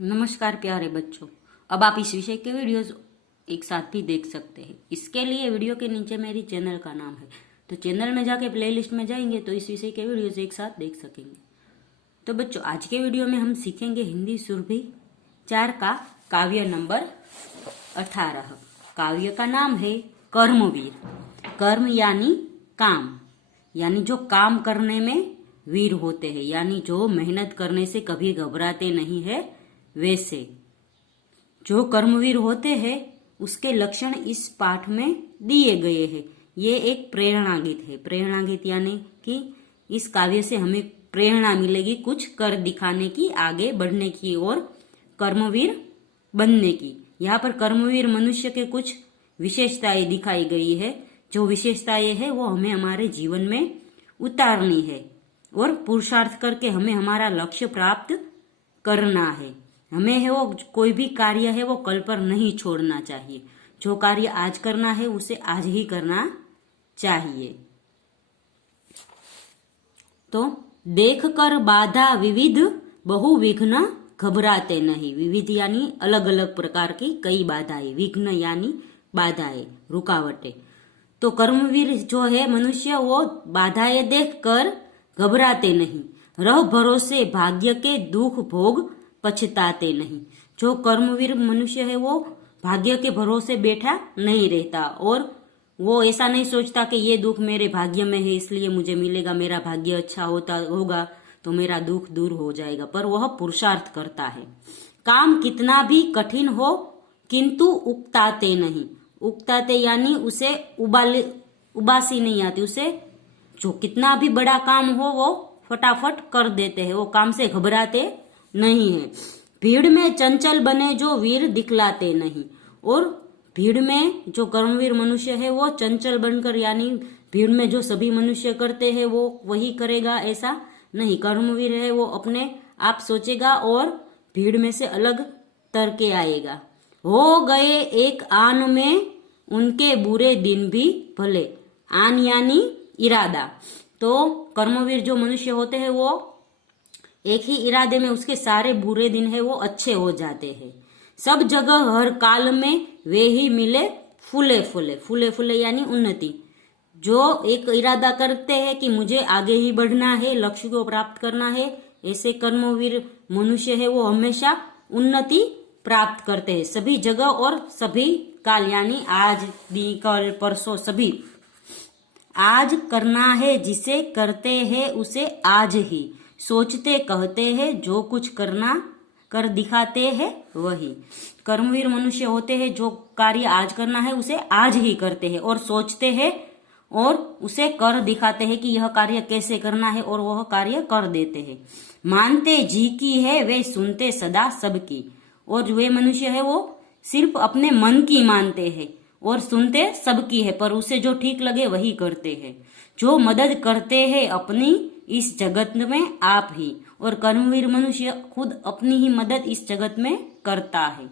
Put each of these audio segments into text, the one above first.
नमस्कार प्यारे बच्चों। अब आप इस विषय के वीडियोस एक साथ भी देख सकते हैं। इसके लिए वीडियो के नीचे मेरी चैनल का नाम है, तो चैनल में जाके प्लेलिस्ट में जाएंगे तो इस विषय के वीडियोस एक साथ देख सकेंगे। तो बच्चों, आज के वीडियो में हम सीखेंगे हिंदी सुरभि 4 का काव्य नंबर 18। काव्य का नाम है कर्मवीर। कर्म यानी काम, यानी जो काम करने में वीर होते हैं, यानी जो मेहनत करने से कभी घबराते नहीं है। वैसे जो कर्मवीर होते हैं उसके लक्षण इस पाठ में दिए गए हैं। ये एक प्रेरणा गीत है। प्रेरणा गीत यानी कि इस काव्य से हमें प्रेरणा मिलेगी कुछ कर दिखाने की, आगे बढ़ने की और कर्मवीर बनने की। यहाँ पर कर्मवीर मनुष्य के कुछ विशेषताएं दिखाई गई है। जो विशेषताएं है वो हमें हमारे जीवन में उतारनी है और पुरुषार्थ करके हमें हमारा लक्ष्य प्राप्त करना है। हमें है वो कोई भी कार्य है वो कल पर नहीं छोड़ना चाहिए। जो कार्य आज करना है उसे आज ही करना चाहिए। तो देख कर बाधा विविध बहुविघ्न घबराते नहीं। विविध यानी अलग अलग प्रकार की कई बाधाएं, विघ्न यानी बाधाएं, रुकावटें। तो कर्मवीर जो है मनुष्य वो बाधाएं देख कर घबराते नहीं, रह भरोसे भाग्य के दुख भोग पछताते नहीं। जो कर्मवीर मनुष्य है वो भाग्य के भरोसे बैठा नहीं रहता और वो ऐसा नहीं सोचता कि ये दुख मेरे भाग्य में है इसलिए मुझे मिलेगा, मेरा भाग्य अच्छा होगा तो मेरा दुख दूर हो जाएगा। पर वह पुरुषार्थ करता है। काम कितना भी कठिन हो किंतु उकताते नहीं। उकताते यानी उसे उबासी नहीं आती। उसे जो कितना भी बड़ा काम हो वो फटाफट कर देते हैं। वो काम से घबराते नहीं है। भीड़ में चंचल बने जो वीर दिखलाते नहीं। और भीड़ में जो कर्मवीर मनुष्य है वो चंचल बनकर, यानी भीड़ में जो सभी मनुष्य करते हैं वो वही करेगा ऐसा नहीं। कर्मवीर है वो अपने आप सोचेगा और भीड़ में से अलग तरके आएगा। हो गए एक आन में उनके बुरे दिन भी भले। आन यानी इरादा। तो कर्मवीर जो मनुष्य होते हैं वो एक ही इरादे में उसके सारे बुरे दिन है वो अच्छे हो जाते हैं। सब जगह हर काल में वे ही मिले फूले फूले। फूले फूले यानी उन्नति। जो एक इरादा करते हैं कि मुझे आगे ही बढ़ना है, लक्ष्य को प्राप्त करना है, ऐसे कर्मवीर मनुष्य है वो हमेशा उन्नति प्राप्त करते हैं सभी जगह और सभी काल, यानी आज भी, कल, परसों, सभी। आज करना है जिसे करते हैं उसे आज ही, सोचते कहते हैं जो कुछ करना कर दिखाते हैं वही। कर्मवीर मनुष्य होते हैं जो कार्य आज करना है उसे आज ही करते हैं और सोचते हैं और उसे कर दिखाते हैं कि यह कार्य कैसे करना है और वह कार्य कर देते हैं। मानते जी की है वे सुनते सदा सबकी। और वे मनुष्य है वो सिर्फ अपने मन की मानते हैं और सुनते सबकी है, पर उसे जो ठीक लगे वही करते हैं। जो मदद करते हैं अपनी इस जगत में आप ही। और कर्मवीर मनुष्य खुद अपनी ही मदद इस जगत में करता है।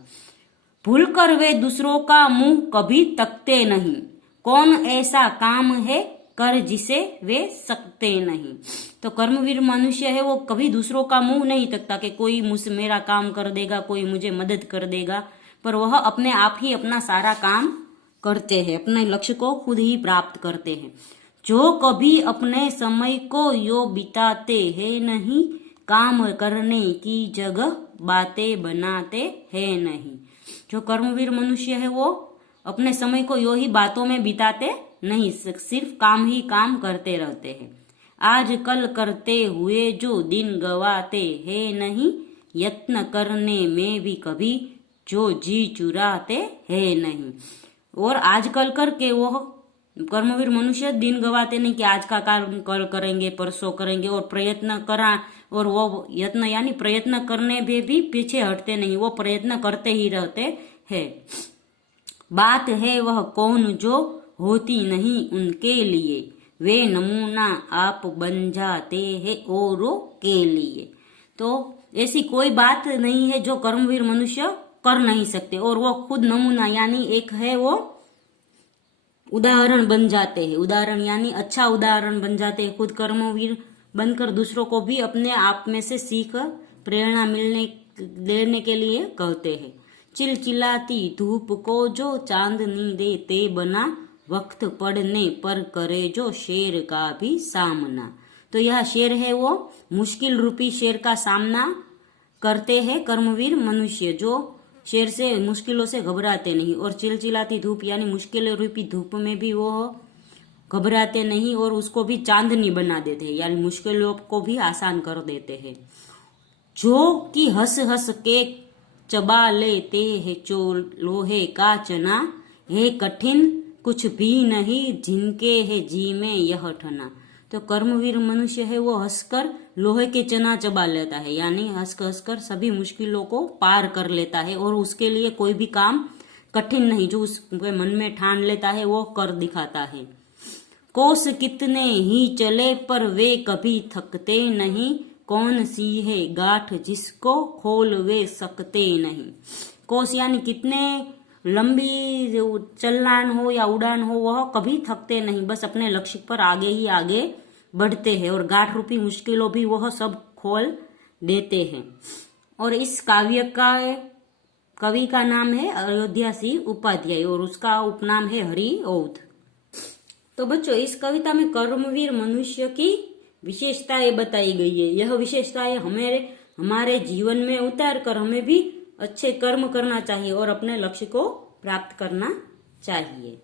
भूलकर वे दूसरों का मुंह कभी तकते नहीं। कौन ऐसा काम है कर जिसे वे सकते नहीं। तो कर्मवीर मनुष्य है वो कभी दूसरों का मुंह नहीं तकता कि कोई मुझसे मेरा काम कर देगा, कोई मुझे मदद कर देगा, पर वह अपने आप ही अपना सारा काम करते हैं, अपने लक्ष्य को खुद ही प्राप्त करते हैं। जो कभी अपने समय को यो बिताते हैं नहीं, काम करने की जगह बातें बनाते हैं नहीं। जो कर्मवीर मनुष्य है वो अपने समय को यो ही बातों में बिताते नहीं, सिर्फ काम ही काम करते रहते हैं। आज कल करते हुए जो दिन गवाते हैं नहीं, यत्न करने में भी कभी जो जी चुराते हैं नहीं। और आजकल करके वो कर्मवीर मनुष्य दिन गवाते नहीं कि आज का काम कल करेंगे, परसों करेंगे, और प्रयत्न करा, और वो यत्न यानी प्रयत्न करने में भी पीछे हटते नहीं, वो प्रयत्न करते ही रहते हैं। बात है वह कौन जो होती नहीं उनके लिए, वे नमूना आप बन जाते हैं औरों के लिए। तो ऐसी कोई बात नहीं है जो कर्मवीर मनुष्य कर नहीं सकते और वो खुद नमूना यानी एक है वो उदाहरण बन जाते हैं। उदाहरण यानी अच्छा उदाहरण बन जाते हैं। खुद कर्मवीर बनकर दूसरों को भी अपने आप में से सीख प्रेरणा मिलने देने के लिए कहते हैं। चिलचिलाती धूप को जो चांदनी दे, ते बना वक्त पड़ने पर करे जो शेर का भी सामना। तो यह शेर है वो मुश्किल रूपी शेर का सामना करते हैं कर्मवीर मनुष्य, जो शेर से मुश्किलों से घबराते नहीं। और चिलचिलाती धूप यानी मुश्किल रूपी धूप में भी वो घबराते नहीं और उसको भी चांदनी बना देते हैं, यानी मुश्किलों को भी आसान कर देते हैं। जो कि हंस हंस के चबा लेते हैं जो लोहे का चना, है कठिन कुछ भी नहीं जिनके है जी में यह ठना। तो कर्मवीर मनुष्य है वो हंसकर लोहे के चना चबा लेता है, यानी हंसकर सभी मुश्किलों को पार कर लेता है और उसके लिए कोई भी काम कठिन नहीं, जो उसके मन में ठान लेता है वो कर दिखाता है। कोस कितने ही चले पर वे कभी थकते नहीं, कौन सी है गांठ जिसको खोल वे सकते नहीं। कोस यानी कितने लंबी चलना हो या उड़ान हो, वह कभी थकते नहीं, बस अपने लक्ष्य पर आगे ही आगे बढ़ते हैं और गांठ रूपी मुश्किलों भी वह सब खोल देते हैं। और इस काव्य का कवि का नाम है अयोध्या सिंह उपाध्याय और उसका उपनाम है हरि औध। तो बच्चों, इस कविता में कर्मवीर मनुष्य की विशेषताएं बताई गई है। यह विशेषताएं हमारे जीवन में उतार कर हमें भी अच्छे कर्म करना चाहिए और अपने लक्ष्य को प्राप्त करना चाहिए।